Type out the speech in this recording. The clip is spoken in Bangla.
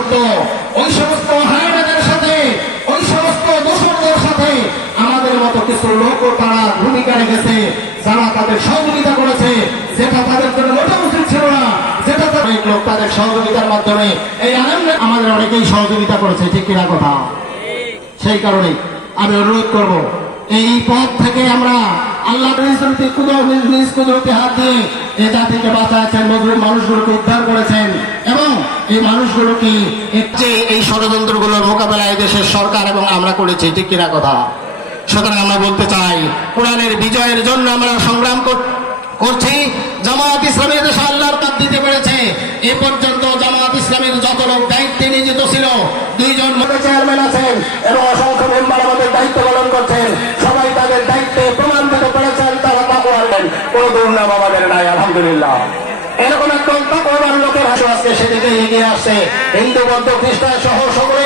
সত্য ওই সমস্ত হায়নাদের সাথে, ওই সমস্ত দোষরদের সাথে আমাদের মতো কিছু লোক তারা ভূমিকা রেখেছে, যারা তাদের সহযোগিতা করেছে, যেটা তাদের জন্য মোটা উচিত ছিল না, যেটা অনেক লোক তাদের সহযোগিতার মাধ্যমে এই আনন্দে আমাদের অনেকেই সহযোগিতা করেছে, ঠিক কিনা কথা? সেই কারণে আমি অনুরোধ করব, এই পথ থেকে আমরা আল্লাহ নিজ কুদরতি হাত দিয়ে এই জাতিকে বাঁচাচ্ছেন, মজলুম মানুষগুলোকে উদ্ধার করেছেন এবং এই মানুষগুলোকে এই ষড়যন্ত্রগুলোর মোকাবেলায় দেশের সরকার এবং আমরা করেছি, ঠিক কিনা কথা? সুতরাং আমরা বলতে চাই, কোরআনের বিজয়ের জন্য আমরা সংগ্রাম করছি। জামায়াত ইসলামী দেশে আল্লাহর পথ দিতে পেরেছে। এ পর্যন্ত জামায়াত ইসলামীর যত লোক দায়িত্বে নিয়োজিত ছিল, 2 জন চেয়ারম্যান আছেন এবং অসংখ্য মেম্বার আমাদের দায়িত্ব পালন করছেন, সবাই তাদের দায়িত্বে প্রমাণ দিতে পেরেছেন, তারা তাকওয়া আনবেন, কোন দুর্নাম আমাদের নাই, আলহামদুলিল্লাহ। এরকম একজন তাকওয়ার লোকের হাসু আজকে সেদিকে এগিয়ে আসছে, হিন্দু বৌদ্ধ খ্রিস্টান সহ সকল